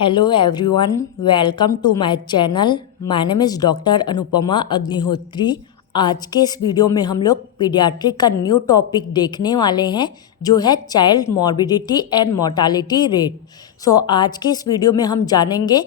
Hello everyone, welcome to my channel. My name is doctor Anupama Agnihotri. आज के इस video में हम लोग पीडियाट्रिक का न्यू टॉपिक देखने वाले हैं जो है child morbidity and mortality rate. आज के इस वीडियो में हम जानेंगे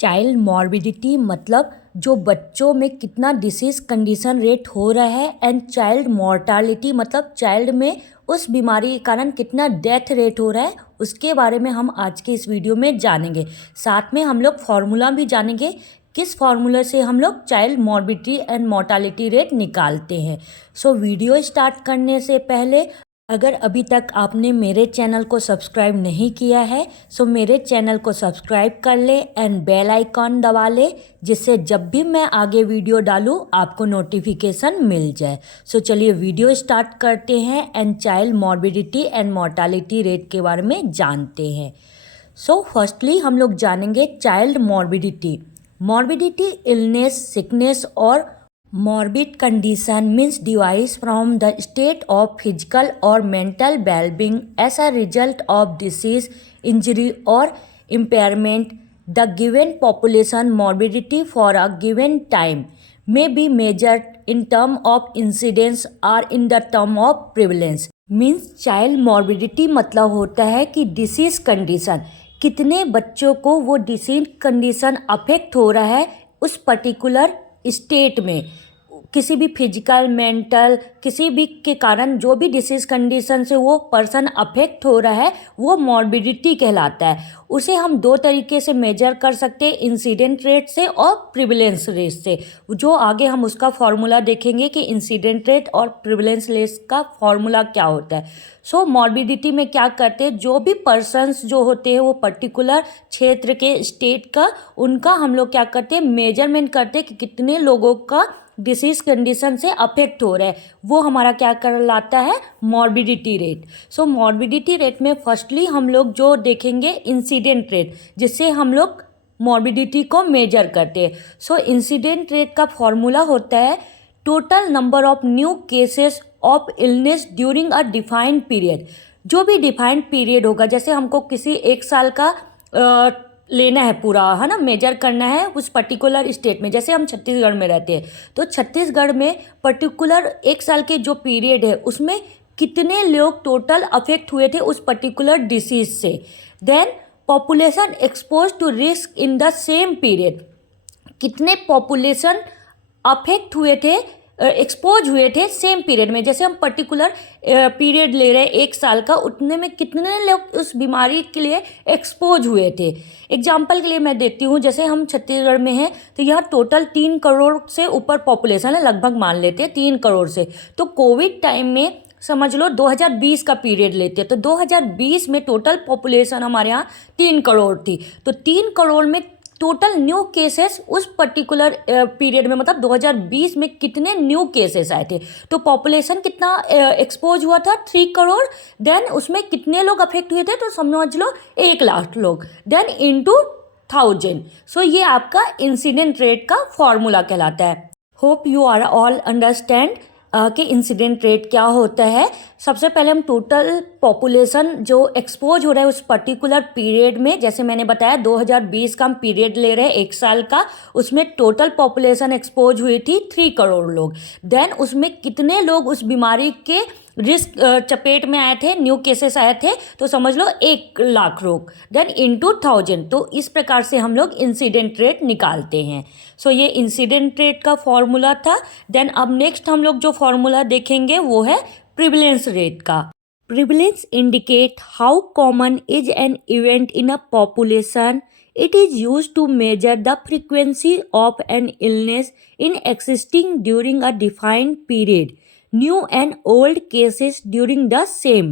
चाइल्ड मॉर्बिडिटी मतलब जो बच्चों में कितना डिसीज़ कंडीशन रेट हो रहा है, एंड चाइल्ड मॉर्टालिटी मतलब चाइल्ड में उस बीमारी के कारण कितना डेथ रेट हो रहा है, उसके बारे में हम आज के इस वीडियो में जानेंगे। साथ में हम लोग फार्मूला भी जानेंगे, किस फार्मूला से हम लोग child morbidity and mortality rate निकालते हैं। वीडियो स्टार्ट करने से पहले अगर अभी तक आपने मेरे चैनल को सब्सक्राइब नहीं किया है मेरे चैनल को सब्सक्राइब कर ले एंड बेल आइकॉन दबा ले, जिससे जब भी मैं आगे वीडियो डालूँ आपको नोटिफिकेशन मिल जाए। चलिए वीडियो स्टार्ट करते हैं and child morbidity and mortality rate के बारे में जानते हैं। फर्स्टली हम लोग जानेंगे child morbidity. Morbidity illness, sickness और morbid condition means device from the state of physical or mental well-being as a result of disease, injury or impairment. The given population morbidity for a given time may be measured in term of incidence or in the term of prevalence. Means child morbidity मतलब होता है कि disease condition, कितने बच्चों को वो disease condition affect हो रहा है उस पर्टिकुलर स्टेट में, किसी भी फिजिकल मेंटल किसी भी के कारण जो भी डिसीज़ कंडीशन से वो पर्सन अफेक्ट हो रहा है वो मॉर्बिडिटी कहलाता है। उसे हम दो तरीके से मेजर कर सकते हैं, इंसिडेंट रेट से और प्रिवलेंस रेट से, जो आगे हम उसका फॉर्मूला देखेंगे कि इंसिडेंट रेट और प्रिवलेंस रेट का फॉर्मूला क्या होता है। मॉर्बिडिटी में क्या करते हैं, जो भी पर्सन्स जो होते हैं वो पर्टिकुलर क्षेत्र के स्टेट का, उनका हम लोग क्या करते हैं मेजरमेंट करते हैं कि कितने लोगों का डिसीज कंडीशन से अफेक्ट हो रहा है, वो हमारा क्या कहलाता है मॉर्बिडिटी रेट। मॉर्बिडिटी रेट में फर्स्टली हम लोग जो देखेंगे इंसिडेंट रेट, जिससे हम लोग मॉर्बिडिटी को मेजर करते हैं। इंसिडेंट रेट का फॉर्मूला होता है total number of new cases of illness during a defined period. जो भी डिफाइंड पीरियड होगा, जैसे हमको किसी एक साल का लेना है पूरा, है ना, मेजर करना है उस पर्टिकुलर स्टेट में। जैसे हम छत्तीसगढ़ में रहते हैं तो छत्तीसगढ़ में पर्टिकुलर एक साल के जो पीरियड है उसमें कितने लोग टोटल अफेक्ट हुए थे उस पर्टिकुलर डिसीज से। Then population expose to risk in the same period, कितने पॉपुलेशन अफेक्ट हुए थे, एक्सपोज हुए थे सेम पीरियड में। जैसे हम पर्टिकुलर पीरियड ले रहे हैं एक साल का, उतने में कितने लोग उस बीमारी के लिए एक्सपोज हुए थे। एग्जाम्पल के लिए मैं देती हूँ, जैसे हम छत्तीसगढ़ में हैं तो यहाँ टोटल 3 करोड़ से ऊपर पॉपुलेशन है, लगभग मान लेते हैं 3 करोड़ से। तो कोविड टाइम में समझ लो 2020 का पीरियड लेते हैं तो 2020 में टोटल पॉपुलेशन हमारे यहाँ 3 करोड़ थी। तो 3 करोड़ में टोटल न्यू केसेस उस पर्टिकुलर पीरियड में मतलब 2020 में कितने न्यू केसेस आए थे, तो पॉपुलेशन कितना एक्सपोज हुआ था 3 करोड़। देन उसमें कितने लोग अफेक्ट हुए थे, तो समझ लो 1 लाख लोग, देन इनटू 1000। ये आपका इंसिडेंट रेट का फॉर्मूला कहलाता है। Hope you are all understand कि इंसिडेंट रेट क्या होता है। सबसे पहले हम टोटल पॉपुलेशन जो एक्सपोज हो रहा है उस पर्टिकुलर पीरियड में, जैसे मैंने बताया 2020 का हम पीरियड ले रहे हैं एक साल का, उसमें टोटल पॉपुलेशन एक्सपोज हुई थी 3 करोड़ लोग। देन उसमें कितने लोग उस बीमारी के रिस्क चपेट में आए थे, न्यू केसेस आए थे, तो समझ लो 1 लाख लोग, देन इनटू 1000। तो इस प्रकार से हम लोग इंसिडेंट रेट निकालते हैं। ये इंसिडेंट रेट का फॉर्मूला था। देन अब नेक्स्ट हम लोग जो फॉर्मूला देखेंगे वो है प्रिवलेंस रेट का। Prevalence indicate how common is an event in a population. It is used to measure the frequency of an illness in existing during a defined period. New and old cases during the same.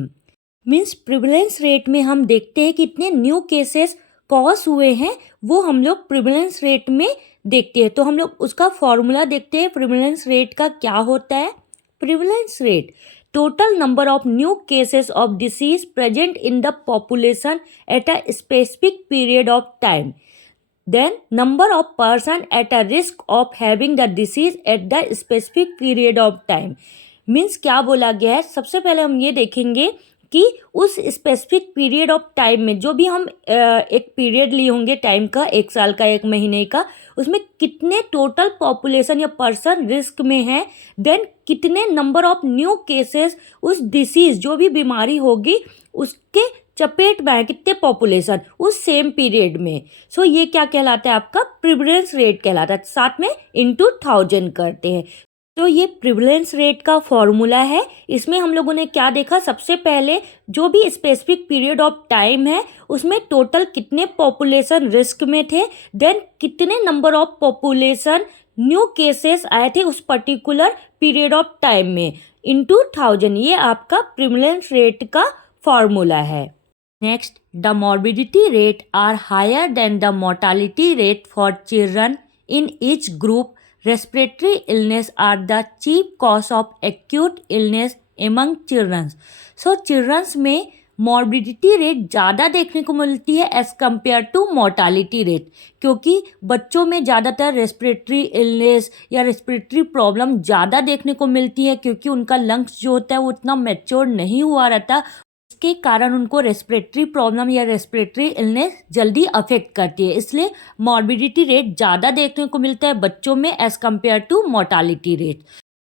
Means prevalence rate में हम देखते हैं कि इतने new cases cause हुए हैं, वो हम लोग प्रिवलेंस रेट में देखते हैं। तो हम लोग उसका फॉर्मूला देखते हैं प्रिवलेंस रेट का क्या होता है। Prevalence rate total number of new cases of disease present in the population at a specific period of time, then number of person at a risk of having the disease at the specific period of time। Means क्या बोला गया है, सबसे पहले हम ये देखेंगे कि उस स्पेसिफिक पीरियड ऑफ टाइम में जो भी हम एक पीरियड लिए होंगे टाइम का, 1 साल का, 1 महीने का, उसमें कितने टोटल पॉपुलेशन या पर्सन रिस्क में है, देन कितने नंबर ऑफ न्यू केसेस उस डिसीज जो भी बीमारी होगी उसके चपेट में है, कितने पॉपुलेशन उस सेम पीरियड में। सो ये क्या कहलाता है, आपका प्रिवलेंस रेट कहलाता है। साथ में इंटू 1000 करते हैं। तो ये प्रिवलेंस रेट का फॉर्मूला है। इसमें हम लोगों ने क्या देखा, सबसे पहले जो भी स्पेसिफिक पीरियड ऑफ टाइम है उसमें टोटल कितने पॉपुलेशन रिस्क में थे, देन कितने number of population new cases आए थे उस पर्टिकुलर पीरियड ऑफ टाइम में, इंटू 1000। ये आपका प्रिवलेंस रेट का फॉर्मूला है। Next, the morbidity rate are higher than the mortality rate for children in each group. Respiratory illness are the chief cause of acute illness among children. So childrens में morbidity rate ज़्यादा देखने को मिलती है as compare to mortality rate, क्योंकि बच्चों में ज़्यादातर रेस्पिरेटरी इलनेस या रेस्पिरेटरी प्रॉब्लम ज़्यादा देखने को मिलती है, क्योंकि उनका लंग्स जो होता है वो उतना मैच्योर नहीं हुआ रहता, के कारण उनको रेस्पिरेटरी प्रॉब्लम या रेस्पिरेटरी इलनेस जल्दी अफेक्ट करती है। इसलिए मॉर्बिडिटी रेट ज़्यादा देखने को मिलता है बच्चों में as compare to mortality rate.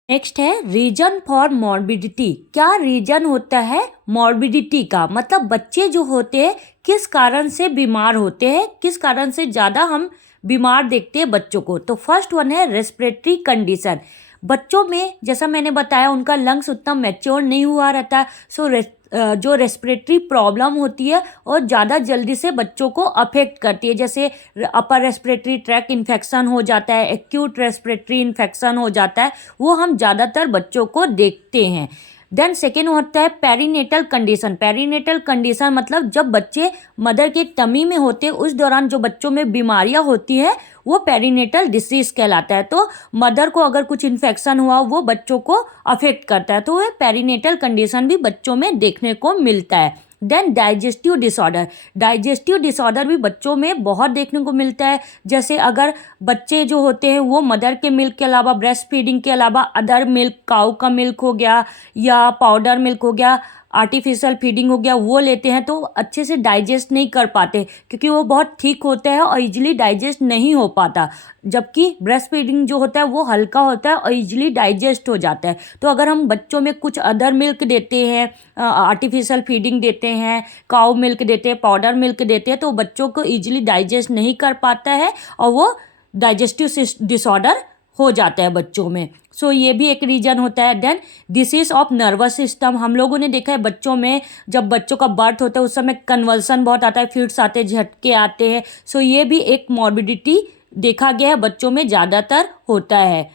Next है रीजन फॉर मॉर्बिडिटी। क्या रीजन होता है मॉर्बिडिटी का, मतलब बच्चे जो होते हैं किस कारण से बीमार होते हैं, किस कारण से ज़्यादा हम बीमार देखते हैं बच्चों को। तो फर्स्ट वन है रेस्पिरेटरी कंडीशन। बच्चों में जैसा मैंने बताया उनका लंग्स उतना मैच्योर नहीं हुआ रहता, सो जो रेस्पिरेटरी प्रॉब्लम होती है और ज़्यादा जल्दी से बच्चों को अफेक्ट करती है। जैसे अपर रेस्पिरेटरी ट्रैक्ट इन्फेक्शन हो जाता है, एक्यूट रेस्पिरेटरी इन्फेक्शन हो जाता है, वो हम ज़्यादातर बच्चों को देखते हैं। देन सेकेंड होता है पेरीनेटल कंडीशन। पेरीनेटल कंडीशन मतलब जब बच्चे मदर के टमी में होते हैं उस दौरान जो बच्चों में बीमारियां होती है वो पेरीनेटल डिसीज कहलाता है। तो मदर को अगर कुछ इन्फेक्शन हुआ वो बच्चों को अफेक्ट करता है, तो वह पेरीनेटल कंडीशन भी बच्चों में देखने को मिलता है। Then digestive disorder. Digestive disorder भी बच्चों में बहुत देखने को मिलता है। जैसे अगर बच्चे जो होते हैं वो मदर के मिल्क के अलावा, ब्रेस्ट फीडिंग के अलावा अदर मिल्क, काऊ का मिल्क हो गया या पाउडर मिल्क हो गया, आर्टिफिशियल फीडिंग हो गया, वो लेते हैं तो अच्छे से डाइजेस्ट नहीं कर पाते, क्योंकि वो बहुत थिक होता है और इजीली डाइजेस्ट नहीं हो पाता। जबकि ब्रेस्ट फीडिंग जो होता है वो हल्का होता है और इजीली डाइजेस्ट हो जाता है। तो अगर हम बच्चों में कुछ अदर मिल्क देते हैं, आर्टिफिशियल फीडिंग देते हैं, काऊ मिल्क देते हैं, पाउडर मिल्क देते हैं, तो बच्चों को इजीली डाइजेस्ट नहीं कर पाता है और वो डाइजेस्टिव डिसऑर्डर हो जाता है बच्चों में। सो ये भी एक रीजन होता है। Then disease of nervous system. हम लोगों ने देखा है बच्चों में जब बच्चों का बर्थ होता है उस समय कन्वल्सन बहुत आता है, फिट्स आते हैं, झटके आते हैं। सो ये भी एक मॉर्बिडिटी देखा गया है बच्चों में ज़्यादातर होता है।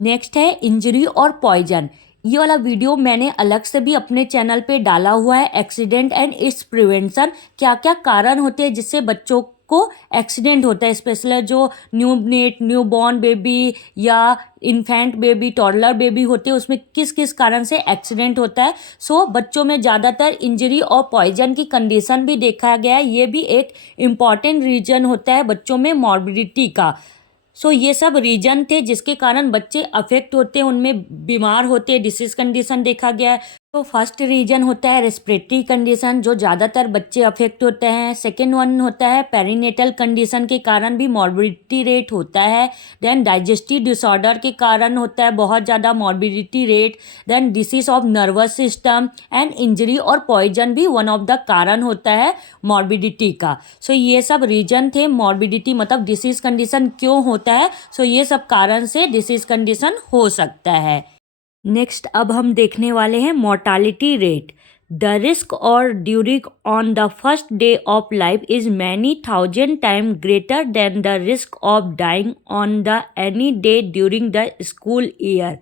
नेक्स्ट है इंजरी और पॉइजन। ये वाला वीडियो मैंने अलग से भी अपने चैनल पे डाला हुआ है, एक्सीडेंट एंड इट्स प्रिवेंशन। क्या क्या कारण होते हैं जिससे बच्चों को एक्सीडेंट होता है, स्पेशली जो न्यू बॉर्न बेबी या इन्फेंट बेबी, टॉडलर बेबी होते हैं, उसमें किस किस कारण से एक्सीडेंट होता है। सो बच्चों में ज़्यादातर इंजरी और पॉइजन की कंडीशन भी देखा गया है। ये भी एक इम्पॉर्टेंट रीजन होता है बच्चों में मॉर्बिडिटी का। सो ये सब रीजन थे जिसके कारण बच्चे अफेक्ट होते हैं, उनमें बीमार होते हैं, डिसीज कंडीशन देखा गया है। तो फर्स्ट रीजन होता है रेस्पिरेटरी कंडीशन, जो ज़्यादातर बच्चे अफेक्ट होते हैं। सेकेंड वन होता है पेरीनेटल कंडीशन के कारण भी मॉर्बिडिटी रेट होता है। देन डाइजेस्टिव डिसऑर्डर के कारण होता है बहुत ज़्यादा morbidity rate. Then disease of nervous system and injury और पॉइजन भी वन ऑफ द कारण होता है मॉर्बिडिटी का। सो ये सब रीजन थे। मॉर्बिडिटी मतलब डिसीज कंडीशन क्यों होता है, सो ये सब कारण से डिसीज कंडीशन हो सकता है। नेक्स्ट अब हम देखने वाले हैं मोर्टालिटी रेट। द रिस्क और during on the first day of life is many thousand time greater than the risk of dying on the any day during the school year.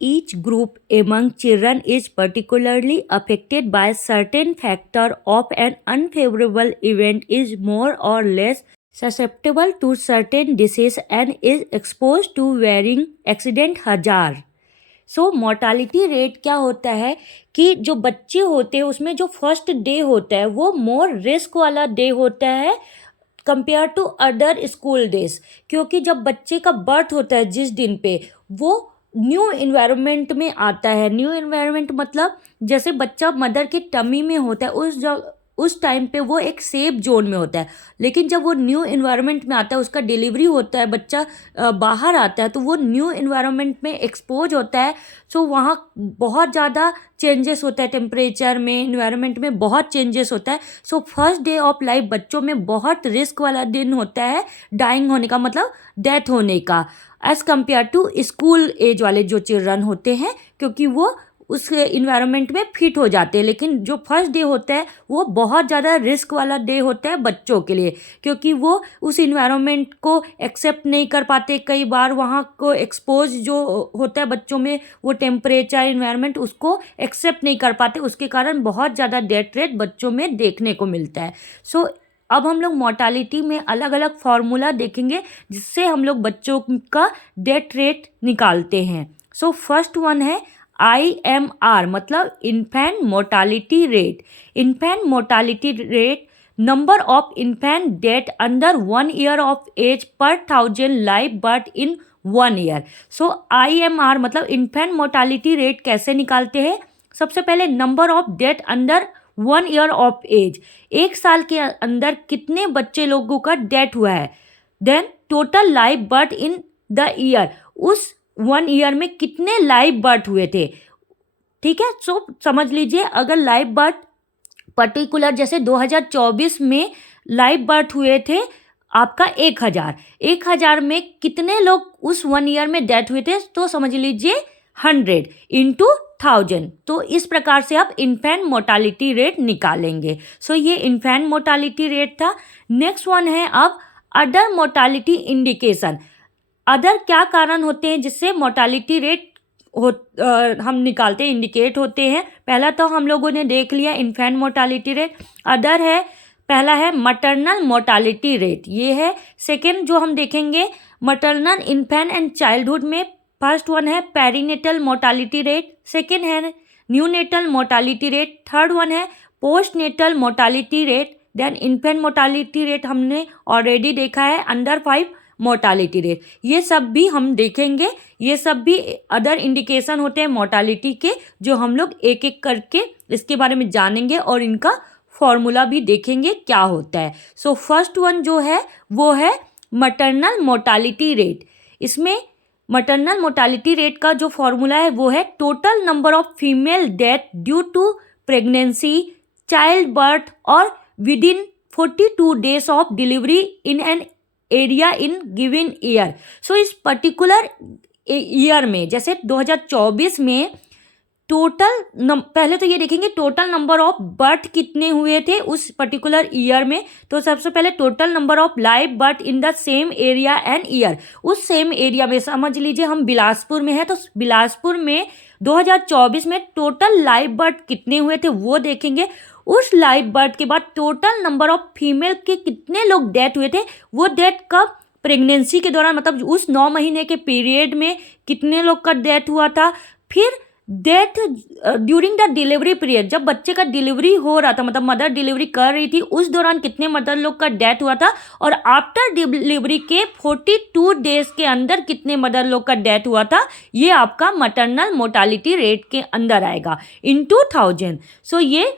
Each group among children is particularly affected by certain factor of an unfavorable event, is more or less susceptible to certain disease and is exposed to varying accident hazard. So mortality rate क्या होता है कि जो बच्चे होते हैं उसमें जो फर्स्ट डे होता है वो मोर रिस्क वाला डे होता है compare to other school days, क्योंकि जब बच्चे का बर्थ होता है जिस दिन पे वो न्यू इन्वायरमेंट में आता है। न्यू इन्वायरमेंट मतलब जैसे बच्चा मदर की टमी में होता है उस टाइम पे वो एक सेफ जोन में होता है, लेकिन जब वो न्यू इन्वायरमेंट में आता है, उसका डिलीवरी होता है, बच्चा बाहर आता है, तो वो न्यू इन्वायरमेंट में एक्सपोज होता है। सो वहाँ बहुत ज़्यादा चेंजेस होता है, टेम्परेचर में, इन्वायरमेंट में बहुत चेंजेस होता है। So first day of life बच्चों में बहुत रिस्क वाला दिन होता है, डाइंग होने का, मतलब डेथ होने का, as compare to school age वाले जो चिल्ड्रन होते हैं, क्योंकि वो उस इन्वायरमेंट में फिट हो जाते हैं। लेकिन जो फर्स्ट डे होता है वो बहुत ज़्यादा रिस्क वाला डे होता है बच्चों के लिए, क्योंकि वो उस इन्वायरमेंट को एक्सेप्ट नहीं कर पाते। कई बार वहाँ को एक्सपोज जो होता है बच्चों में, वो टेम्परेचर, इन्वायरमेंट, उसको एक्सेप्ट नहीं कर पाते, उसके कारण बहुत ज़्यादा डेथ रेट बच्चों में देखने को मिलता है। सो अब हम लोग मोर्टालिटी में अलग अलग फार्मूला देखेंगे जिससे हम लोग बच्चों का डेथ रेट निकालते हैं। सो फर्स्ट वन है IMR, मतलब infant mortality rate. Infant mortality rate, number of infant death under 1 year of age per 1000 life birth in 1 year. So IMR मतलब इन्फेंट मोर्टालिटी रेट कैसे निकालते हैं? सबसे पहले number of death under 1 year of age, 1 साल के अंदर कितने बच्चे लोगों का डेथ हुआ है। Then total life birth in the year, उस 1 ईयर में कितने लाइव बर्थ हुए थे। ठीक है, सो समझ लीजिए अगर लाइव बर्थ पर्टिकुलर जैसे 2024 में लाइव बर्थ हुए थे आपका 1000 में कितने लोग उस 1 ईयर में डेथ हुए थे, तो समझ लीजिए 100 इंटू 1000। तो इस प्रकार से आप इन्फेंट मोर्टालिटी रेट निकालेंगे। सो ये इन्फेंट मोर्टालिटी रेट था। नेक्स्ट वन है अब अदर मोर्टालिटी इंडिकेशन। अदर क्या कारण होते हैं जिससे मोर्टालिटी रेट हम निकालते हैं, इंडिकेट होते हैं। पहला तो हम लोगों ने देख लिया इन्फेंट मोर्टालिटी रेट। अदर है, पहला है मैटरनल मोर्टालिटी रेट, ये है। सेकेंड जो हम देखेंगे मैटरनल इन्फेंट एंड चाइल्डहुड में, फर्स्ट वन है पेरीनेटल मोर्टालिटी रेट, सेकेंड है neonatal mortality rate, third one है postnatal mortality rate, then infant mortality rate हमने ऑलरेडी देखा है, अंडर 5 मोर्टालिटी रेट। ये सब भी हम देखेंगे, ये सब भी अदर इंडिकेशन होते हैं मोर्टालिटी के, जो हम लोग एक एक करके इसके बारे में जानेंगे और इनका फॉर्मूला भी देखेंगे क्या होता है। सो फर्स्ट वन जो है वो है मैटरनल मोर्टालिटी रेट। इसमें मैटरनल मोर्टालिटी रेट का जो फॉर्मूला है वो है total number of female death due to pregnancy, child birth और within 42 days of delivery in an area in given year. So इस पर्टिकुलर ईयर में, जैसे 2024 में टोटल पहले तो ये देखेंगे टोटल नंबर ऑफ बर्थ कितने हुए थे उस पर्टिकुलर ईयर में। तो सबसे पहले total number of live birth in the same area and year. उस सेम एरिया में समझ लीजिए हम बिलासपुर में है, तो बिलासपुर में 2024 में टोटल लाइव बर्थ कितने हुए थे वो देखेंगे। उस लाइव बर्थ के बाद टोटल नंबर ऑफ फीमेल के कितने लोग डेथ हुए थे, वो डेथ कब, प्रेगनेंसी के दौरान, मतलब उस 9 महीने के पीरियड में कितने लोग का डेथ हुआ था। फिर death during the delivery period, जब बच्चे का डिलीवरी हो रहा था, मतलब मदर डिलीवरी कर रही थी, उस दौरान कितने मदर लोग का डेथ हुआ था। और आफ्टर डिलीवरी के 42 डेज के अंदर कितने मदर लोग का डेथ हुआ था, ये आपका मैटरनल मोर्टालिटी रेट के अंदर आएगा इनटू 1000। सो ये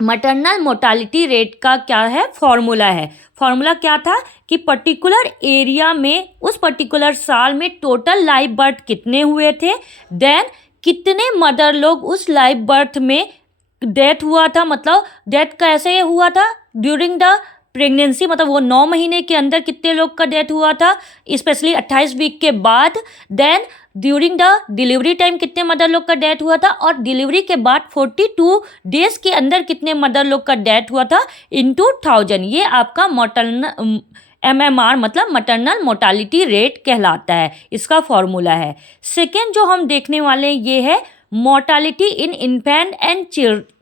मैटरनल मोर्टालिटी रेट का क्या है, फॉर्मूला है। फॉर्मूला क्या था कि पर्टिकुलर एरिया में उस पर्टिकुलर साल में टोटल लाइव बर्थ कितने हुए थे, देन कितने मदर लोग उस लाइव बर्थ में डेथ हुआ था, मतलब डेथ कैसे हुआ था ड्यूरिंग द प्रेगनेंसी, मतलब वो 9 महीने के अंदर कितने लोग का डेथ हुआ था, स्पेशली 28 वीक के बाद। Then during the delivery time कितने मदर लोग का डेथ हुआ था, और डिलीवरी के बाद 42 डेज के अंदर कितने मदर लोग का डेथ हुआ था इनटू 1000। ये आपका मैटरनल MMR मतलब मैटरनल मोर्टालिटी रेट कहलाता है, इसका फॉर्मूला है। सेकेंड जो हम देखने वाले हैं ये है mortality in infant and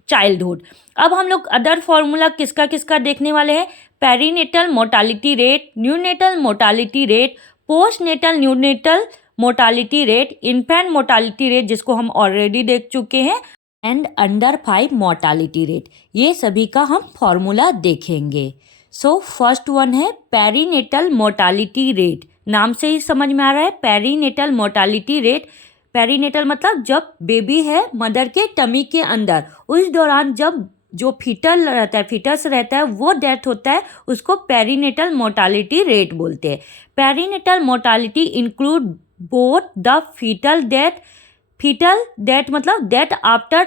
childhood. अब हम लोग अदर फॉर्मूला किसका किसका देखने वाले हैं, perinatal mortality rate, neonatal mortality rate, postnatal neonatal mortality rate, infant mortality rate जिसको हम ऑलरेडी देख चुके हैं, एंड अंडर 5 मोर्टालिटी रेट। ये सभी का हम फॉर्मूला देखेंगे। सो फर्स्ट वन है पेरीनेटल मोर्टालिटी रेट, नाम से ही समझ में आ रहा है पेरीनेटल मोर्टालिटी रेट। पेरीनेटल मतलब जब बेबी है मदर के टमी के अंदर, उस दौरान जब जो फीटस रहता है वो डेथ होता है, उसको पेरीनेटल मोर्टालिटी रेट बोलते हैं। Perinatal mortality include both the fetal death मतलब death after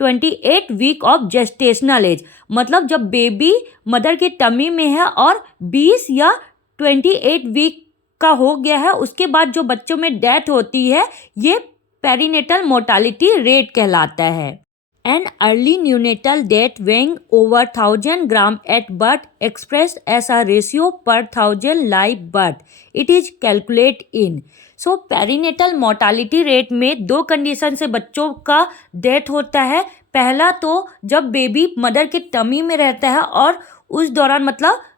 28 week of gestational age, मतलब जब बेबी मदर के टमी में है और 20 या 28 वीक का हो गया है, उसके बाद जो बच्चों में डेथ होती है, ये पेरीनेटल मोर्टालिटी रेट कहलाता है। An early neonatal death weighing over 1000 gram at birth expressed as a ratio per 1000 live birth. It is calculated in. So perinatal mortality rate में दो कंडीशन से बच्चों का डेथ होता है। पहला तो जब बेबी मदर के टमी में रहता है और उस दौरान मतलब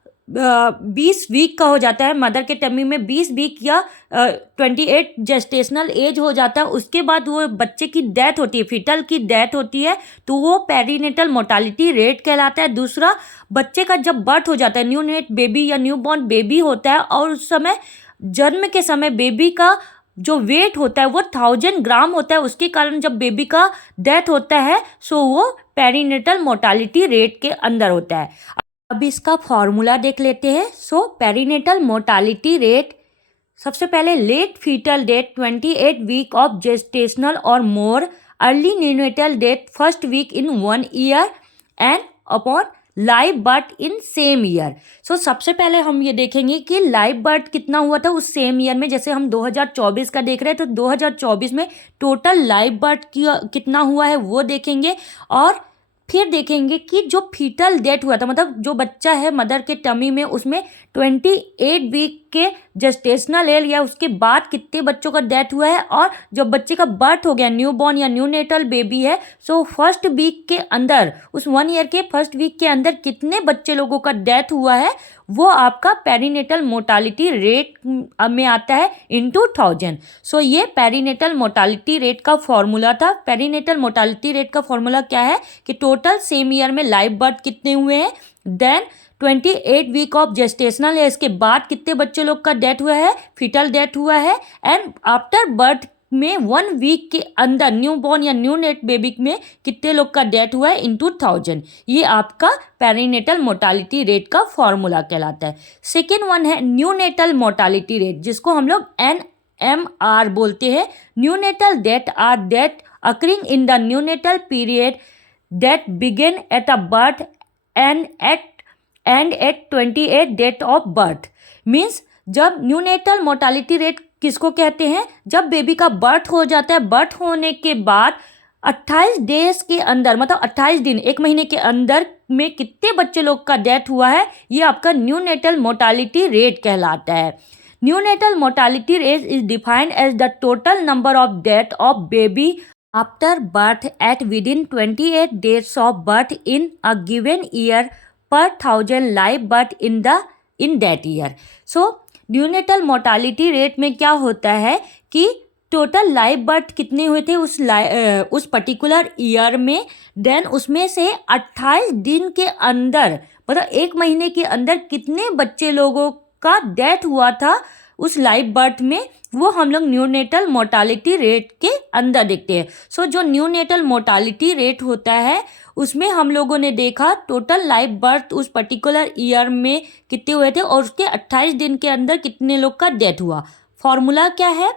20 वीक का हो जाता है, मदर के टमी में 20 वीक या 28 जेस्टेशनल एज हो जाता है, उसके बाद वो बच्चे की डेथ होती है, फीटल की डेथ होती है, तो वो पेरीनेटल मोर्टालिटी रेट कहलाता है। दूसरा, बच्चे का जब बर्थ हो जाता है, न्यूनेट बेबी या न्यूबॉर्न बेबी होता है और उस समय जन्म के समय बेबी का जो वेट होता है वो 1000 ग्राम होता है, उसके कारण जब बेबी का डेथ होता है सो वो पेरीनेटल मोर्टालिटी रेट के अंदर होता है। अब इसका फॉर्मूला देख लेते हैं। सो पेरीनेटल मोर्टालिटी रेट, सबसे पहले late fetal death 28 week of gestational और more, early neonatal death first week in 1 year and upon live birth in same year. So सबसे पहले हम ये देखेंगे कि लाइव बर्थ कितना हुआ था उस सेम ईयर में। जैसे हम 2024 का देख रहे हैं तो 2024 में टोटल लाइव बर्थ कितना हुआ है वो देखेंगे, और फिर देखेंगे कि जो फीटल डेथ हुआ था मतलब जो बच्चा है मदर के टमी में, उसमें 28 वीक के जेस्टेशनल एज या उसके बाद कितने बच्चों का डेथ हुआ है, और जब बच्चे का बर्थ हो गया, न्यूबॉर्न या न्यूनेटल बेबी है, सो फर्स्ट वीक के अंदर, उस 1 ईयर के फर्स्ट वीक के अंदर कितने बच्चे लोगों का डेथ हुआ है, वो आपका पेरीनेटल मोर्टालिटी रेट में आता है इनटू 1000। सो ये पेरीनेटल मोर्टालिटी रेट का फॉर्मूला था। पेरीनेटल मोर्टालिटी रेट का फॉर्मूला क्या है कि टोटल सेम ईयर में लाइव बर्थ कितने हुए हैं, देन 28 वीक ऑफ जेस्टेशनल है, इसके बाद कितने बच्चे लोग का डेथ हुआ है, फीटल डेथ हुआ है, एंड आफ्टर बर्थ में 1 वीक के अंदर न्यूबॉर्न या न्यूनेट बेबी में कितने लोग का डेथ हुआ है इनटू 1000। ये आपका पेरीनेटल मोर्टालिटी रेट का फॉर्मूला कहलाता है। सेकेंड वन है न्यूनेटल मोर्टालिटी रेट, जिसको हम लोग NMR बोलते हैं। Neonatal death are death occurring in the neonatal period that begin at a birth and at 28 date of birth। Means जब न्यूनेटल मोर्टालिटी रेट किसको कहते हैं, जब बेबी का बर्थ हो जाता है, बर्थ होने के बाद 28 डेज के अंदर मतलब 28 दिन, 1 महीने के अंदर में कितने बच्चे लोग का डेथ हुआ है, ये आपका न्यूनेटल मोर्टालिटी रेट कहलाता है। Neonatal mortality rate is defined as the total number of death of baby after birth at within 28 days of birth in a given year per 1000 live birth in that year। So neonatal mortality rate में क्या होता है कि total live birth कितने हुए थे उस particular year में, देन उसमें से 28 दिन के अंदर मतलब 1 महीने के अंदर कितने बच्चे लोगों का डेथ हुआ था उस लाइव बर्थ में, वो हम लोग न्यूनेटल मोर्टालिटी रेट के अंदर देखते हैं। सो जो न्यूनेटल मोर्टालिटी रेट होता है उसमें हम लोगों ने देखा टोटल लाइव बर्थ उस पर्टिकुलर ईयर में कितने हुए थे और उसके 28 दिन के अंदर कितने लोग का डेथ हुआ। फॉर्मूला क्या है,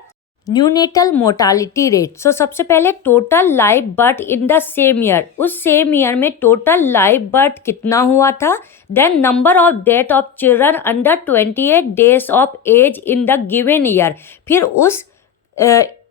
न्यूनेटल मोर्टालिटी रेट। सो सबसे पहले total live birth in the same year, उस सेम ईयर में टोटल लाइव बर्थ कितना हुआ था, then number of death of children under 28 days of age in the given year. फिर उस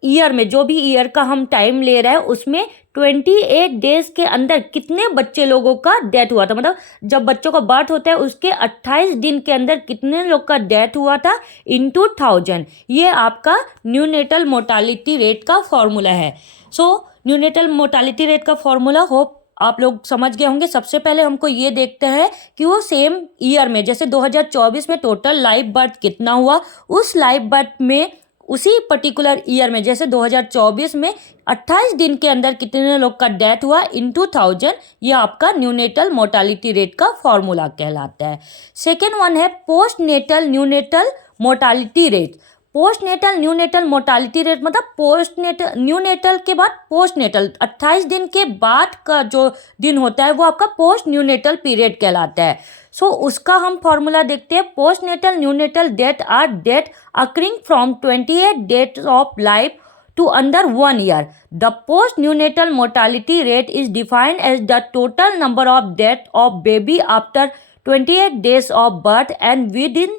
ईयर में जो भी ईयर का हम टाइम ले रहे हैं उसमें 28 डेज के अंदर कितने बच्चे लोगों का डेथ हुआ था, मतलब जब बच्चों का बर्थ होता है उसके 28 दिन के अंदर कितने लोग का डेथ हुआ था इनटू 1000। ये आपका न्यूनेटल मोर्टालिटी रेट का फॉर्मूला है। सो न्यूनेटल मोर्टालिटी रेट का फॉर्मूला होप आप लोग समझ गए होंगे। सबसे पहले हमको ये देखते हैं कि वो सेम ईयर में जैसे 2024 में टोटल लाइव बर्थ कितना हुआ, उस लाइव बर्थ में उसी पर्टिकुलर ईयर में जैसे 2024 में 28 दिन के अंदर कितने लोग का डेथ हुआ इनटू 1000, ये आपका न्यूनेटल मोर्टालिटी रेट का फॉर्मूला कहलाता है। सेकेंड वन है post natal neonatal mortality rate. Postnatal neonatal mortality rate मतलब पोस्टनेटल न्यूनेटल के बाद पोस्टनेटल 28 दिन के बाद का जो दिन होता है वो आपका पोस्ट न्यूनेटल पीरियड कहलाता है। सो उसका हम फॉर्मूला देखते हैं। Postnatal neonatal death are death occurring from 28 days of life to under 1 year. The post-neonatal mortality rate is defined as the total number of deaths of baby after 28 days of birth and within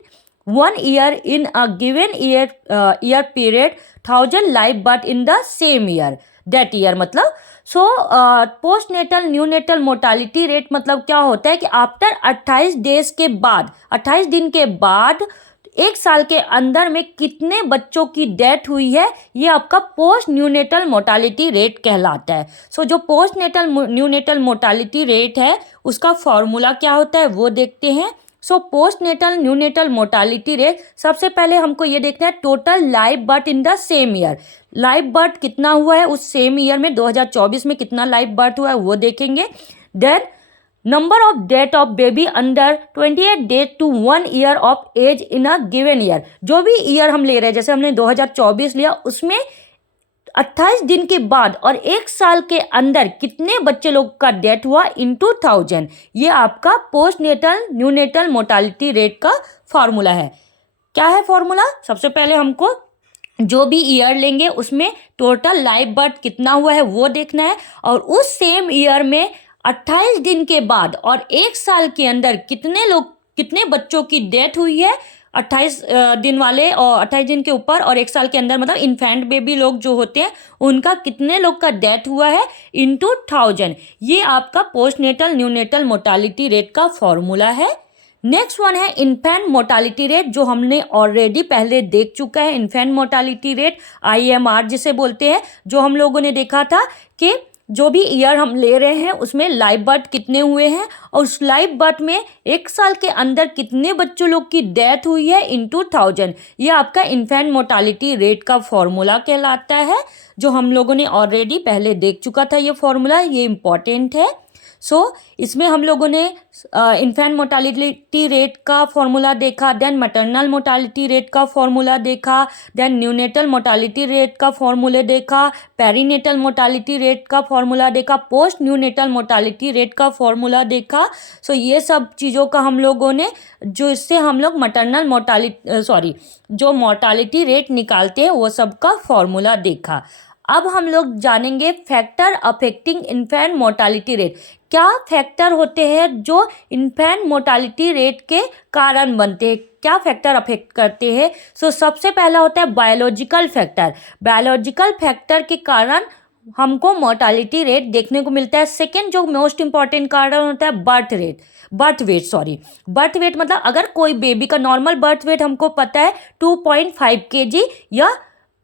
1 year in a given year period, 1000 live birth in the same year. That year मतलब postnatal neonatal mortality rate मतलब क्या होता है कि after 28 days के बाद 28 दिन के बाद 1 साल के अंदर में कितने बच्चों की डेथ हुई है, ये आपका पोस्ट न्यूनेटल मोर्टालिटी रेट कहलाता है। सो जो पोस्ट न्यूनेटल मोर्टालिटी रेट है उसका फॉर्मूला क्या होता है वो देखते हैं। So post neonatal mortality rate, सबसे पहले हमको ये देखना है total live birth in the same year. Live birth कितना हुआ है उस सेम ईयर में, 2024 में कितना लाइव बर्थ हुआ है वो देखेंगे। Then number of death of baby under 28 days to 1 year of age in a given year. जो भी ईयर हम ले रहे हैं, जैसे हमने 2024 लिया, उसमें 28 दिन के बाद और 1 साल के अंदर कितने बच्चे लोग का डेथ हुआ इनटू 1000, ये आपका पोस्टनेटल न्यूनेटल मोर्टालिटी रेट का फॉर्मूला है। क्या है फॉर्मूला? सबसे पहले हमको जो भी ईयर लेंगे उसमें टोटल लाइव बर्थ कितना हुआ है वो देखना है, और उस सेम ईयर में 28 दिन के बाद और 1 साल के अंदर कितने बच्चों की डेथ हुई है, 28 दिन वाले और 28 दिन के ऊपर और 1 साल के अंदर, मतलब इन्फेंट बेबी लोग जो होते हैं उनका कितने लोग का डेथ हुआ है इनटू 1000। ये आपका पोस्टनेटल न्यूनेटल मोर्टालिटी रेट का फॉर्मूला है। नेक्स्ट वन है इन्फेंट मोर्टालिटी रेट, जो हमने ऑलरेडी पहले देख चुका है। इन्फेंट मोर्टालिटी रेट IMR जिसे बोलते हैं, जो हम लोगों ने देखा था कि जो भी ईयर हम ले रहे हैं उसमें लाइव बर्थ कितने हुए हैं और उस लाइव बर्थ में 1 साल के अंदर कितने बच्चों लोग की डेथ हुई है इनटू 1000। ये आपका इन्फेंट मोर्टालिटी रेट का फॉर्मूला कहलाता है, जो हम लोगों ने ऑलरेडी पहले देख चुका था। ये फॉर्मूला ये इम्पॉर्टेंट है। इसमें हम लोगों ने इन्फेंट मोर्टालिटी रेट का फॉर्मूला देखा, देन मैटरनल मोर्टालिटी रेट का फॉर्मूला देखा, देन न्यूनेटल मोर्टालिटी रेट का फॉर्मूला देखा, पेरीनेटल मोर्टालिटी रेट का फॉर्मूला देखा, पोस्ट न्यूनेटल मोर्टालिटी रेट का फॉर्मूला देखा। ये सब चीज़ों का हम लोगों ने, जो इससे हम लोग मैटरनल जो मोर्टालिटी रेट निकालते हैं वो सब का फॉर्मूला देखा। अब हम लोग जानेंगे factor affecting infant mortality rate. क्या फैक्टर होते हैं जो इन्फेंट मोर्टालिटी रेट के कारण बनते हैं, क्या फैक्टर अफेक्ट करते हैं? सबसे पहला होता है बायोलॉजिकल फैक्टर। बायोलॉजिकल फैक्टर के कारण हमको मोर्टालिटी रेट देखने को मिलता है। सेकेंड जो मोस्ट इंपॉर्टेंट कारण होता है बर्थ वेट मतलब अगर कोई बेबी का नॉर्मल बर्थ वेट हमको पता है 2.5 kg या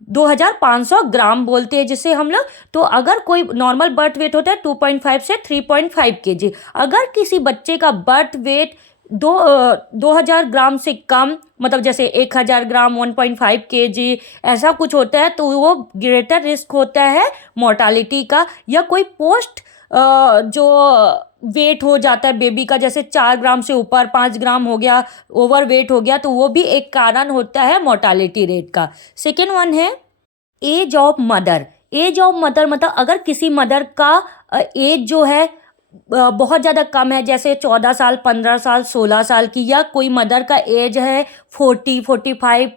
2500 ग्राम बोलते हैं जिसे हम लोग, तो अगर कोई नॉर्मल बर्थ वेट होता है 2.5 से 3.5 kg, अगर किसी बच्चे का बर्थ वेट 2000 ग्राम से कम, मतलब जैसे 1000 ग्राम 1.5 kg ऐसा कुछ होता है, तो वो ग्रेटर रिस्क होता है मोर्टालिटी का। या कोई पोस्ट जो वेट हो जाता है बेबी का, जैसे 4 ग्राम से ऊपर 5 ग्राम हो गया, ओवर वेट हो गया, तो वो भी एक कारण होता है मोर्टालिटी रेट का। सेकेंड वन है age of mother. Age of mother मतलब अगर किसी मदर का एज जो है बहुत ज़्यादा कम है, जैसे 14 साल 15 साल 16 साल की, या कोई मदर का एज है 40 45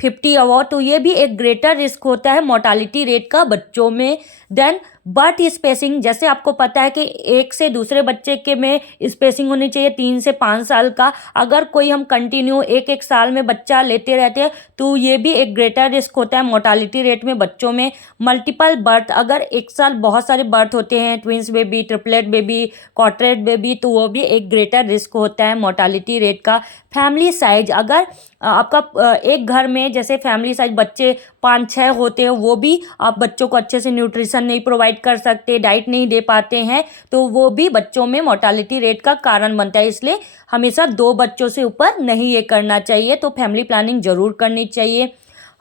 50 अबव, तो ये भी एक ग्रेटर रिस्क होता है मोर्टालिटी रेट का बच्चों में। देन बर्थ स्पेसिंग, जैसे आपको पता है कि एक से दूसरे बच्चे के में स्पेसिंग होनी चाहिए 3 से 5 साल का। अगर कोई हम कंटिन्यू एक साल में बच्चा लेते रहते हैं तो ये भी एक ग्रेटर रिस्क होता है मोर्टालिटी रेट में बच्चों में। मल्टीपल बर्थ, अगर एक साल बहुत सारे बर्थ होते हैं, twins baby, triplet baby, quadrate baby, तो वो भी एक ग्रेटर रिस्क होता है मोर्टालिटी रेट का। फैमिली साइज, अगर आपका एक घर में जैसे फैमिली साइज बच्चे 5-6 होते हैं, वो भी आप बच्चों को अच्छे से न्यूट्रिशन नहीं प्रोवाइड कर सकते, डाइट नहीं दे पाते हैं, तो वो भी बच्चों में मोर्टालिटी रेट का कारण बनता है। इसलिए हमेशा 2 बच्चों से ऊपर नहीं ये करना चाहिए, तो फैमिली प्लानिंग ज़रूर करनी चाहिए।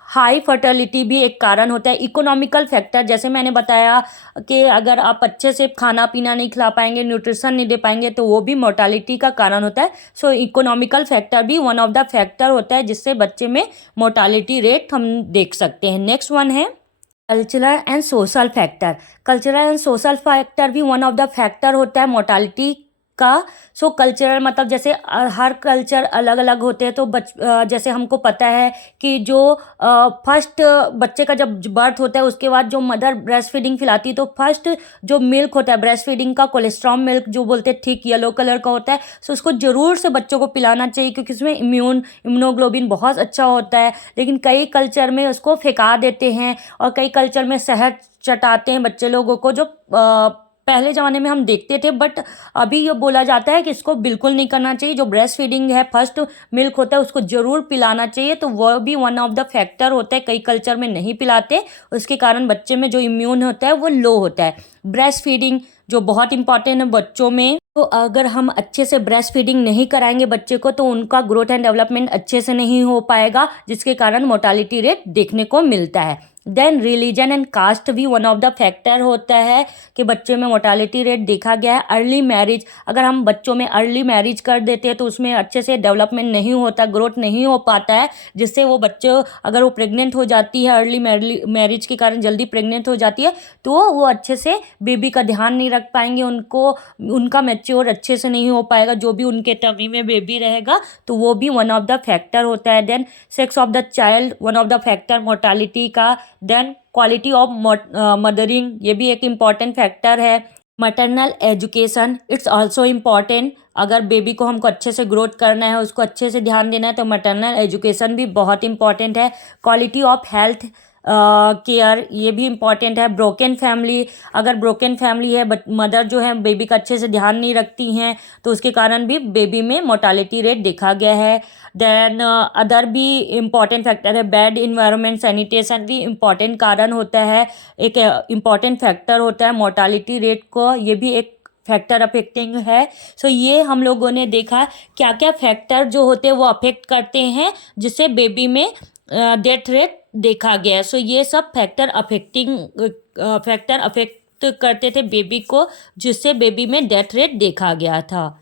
हाई फर्टिलिटी भी एक कारण होता है। इकोनॉमिकल फैक्टर, जैसे मैंने बताया कि अगर आप अच्छे से खाना पीना नहीं खिला पाएंगे, न्यूट्रिशन नहीं दे पाएंगे, तो वो भी मोर्टालिटी का कारण होता है। सो इकोनॉमिकल फैक्टर भी वन ऑफ द फैक्टर होता है जिससे बच्चे में मोर्टालिटी रेट हम देख सकते हैं। नेक्स्ट वन है cultural and social factor. Cultural and social factor भी वन ऑफ द फैक्टर होता है मोर्टालिटी का। सो कल्चरल मतलब जैसे हर कल्चर अलग अलग होते हैं, तो जैसे हमको पता है कि जो फर्स्ट बच्चे का जब बर्थ होता है उसके बाद जो मदर ब्रेस्ट फीडिंग खिलाती है, तो फर्स्ट जो मिल्क होता है ब्रेस्ट फीडिंग का, कोलेस्ट्रॉल मिल्क जो बोलते हैं, ठीक येलो कलर का होता है। सो उसको ज़रूर से बच्चों को पिलाना चाहिए क्योंकि इसमें इम्यूनोग्लोबिन बहुत अच्छा होता है। लेकिन कई कल्चर में उसको फेंका देते हैं और कई कल्चर में शहद चटाते हैं बच्चे लोगों को, जो पहले ज़माने में हम देखते थे। बट अभी ये बोला जाता है कि इसको बिल्कुल नहीं करना चाहिए। जो ब्रेस्ट फीडिंग है, फर्स्ट मिल्क होता है, उसको ज़रूर पिलाना चाहिए। तो वह भी वन ऑफ द फैक्टर होता है। कई कल्चर में नहीं पिलाते, उसके कारण बच्चे में जो इम्यून होता है वो लो होता है। ब्रेस्ट फीडिंग जो बहुत इंपॉर्टेंट है बच्चों में, तो अगर हम अच्छे से ब्रेस्ट फीडिंग नहीं कराएंगे बच्चे को, तो उनका ग्रोथ एंड डेवलपमेंट अच्छे से नहीं हो पाएगा, जिसके कारण मोर्टालिटी रेट देखने को मिलता है। देन रिलीजन एंड कास्ट भी वन ऑफ द फैक्टर होता है कि बच्चे में मोर्टालिटी रेट देखा गया है। अर्ली मैरिज, अगर हम बच्चों में अर्ली मैरिज कर देते हैं तो उसमें अच्छे से डेवलपमेंट नहीं होता, ग्रोथ नहीं हो पाता है, जिससे वो बच्चे, अगर वो प्रेग्नेंट हो जाती है, अर्ली मैरिज के कारण जल्दी प्रेग्नेंट हो जाती है, तो वो अच्छे से बेबी का ध्यान नहीं रख पाएंगे, उनका मैच्योर अच्छे से नहीं हो पाएगा, जो भी उनके टमी में बेबी रहेगा, तो वो भी वन ऑफ द फैक्टर होता है। Then sex of the child one of the factor mortality का। देन क्वालिटी ऑफ मदरिंग, ये भी एक इम्पॉर्टेंट फैक्टर है। Maternal education it's also important. अगर बेबी को हमको अच्छे से ग्रोथ करना है, उसको अच्छे से ध्यान देना है, तो मैटरनल एजुकेशन भी बहुत इंपॉर्टेंट है। क्वालिटी ऑफ हेल्थ केयर, ये भी इम्पॉर्टेंट है। ब्रोकन फैमिली, अगर ब्रोकन फैमिली है, मदर जो है बेबी का अच्छे से ध्यान नहीं रखती हैं, तो उसके कारण भी बेबी में मोर्टालिटी रेट देखा गया है। देन अदर भी इम्पॉर्टेंट फैक्टर है। बैड इन्वायरमेंट, सैनिटेशन भी इम्पॉर्टेंट कारण होता है, एक इम्पॉर्टेंट फैक्टर होता है मोर्टालिटी रेट को, ये भी एक फैक्टर अफेक्टिंग है। सो ये हम लोगों ने देखा क्या क्या फैक्टर जो होते हैं वो अफेक्ट करते हैं, जिससे बेबी में डेथ रेट देखा गया है। सो ये सब फैक्टर अफेक्ट करते थे बेबी को, जिससे बेबी में डेथ रेट देखा गया था।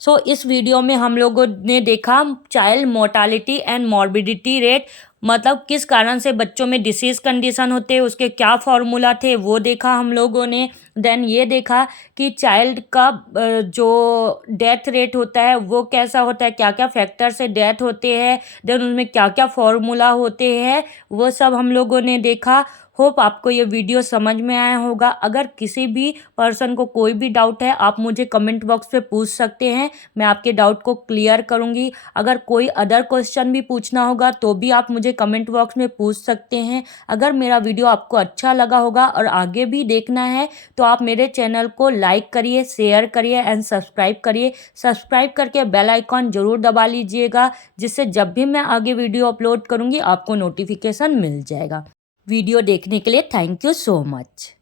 सो इस वीडियो में हम लोगों ने देखा child mortality and morbidity rate, मतलब किस कारण से बच्चों में डिसीज़ कंडीशन होते हैं, उसके क्या फॉर्मूला थे वो देखा हम लोगों ने। देन ये देखा कि चाइल्ड का जो डेथ रेट होता है वो कैसा होता है, क्या क्या फैक्टर से डेथ होते हैं, देन उनमें क्या क्या फॉर्मूला होते हैं, वो सब हम लोगों ने देखा। होप आपको ये वीडियो समझ में आया होगा। अगर किसी भी पर्सन को कोई भी डाउट है, आप मुझे कमेंट बॉक्स पे पूछ सकते हैं, मैं आपके डाउट को क्लियर करूँगी। अगर कोई अदर क्वेश्चन भी पूछना होगा तो भी आप मुझे कमेंट बॉक्स में पूछ सकते हैं। अगर मेरा वीडियो आपको अच्छा लगा होगा और आगे भी देखना है तो आप मेरे चैनल को लाइक करिए, शेयर करिए एंड सब्सक्राइब करिए। सब्सक्राइब करके बेल आइकॉन ज़रूर दबा लीजिएगा, जिससे जब भी मैं आगे वीडियो अपलोड करूँगी आपको नोटिफिकेशन मिल जाएगा। वीडियो देखने के लिए थैंक यू सो मच।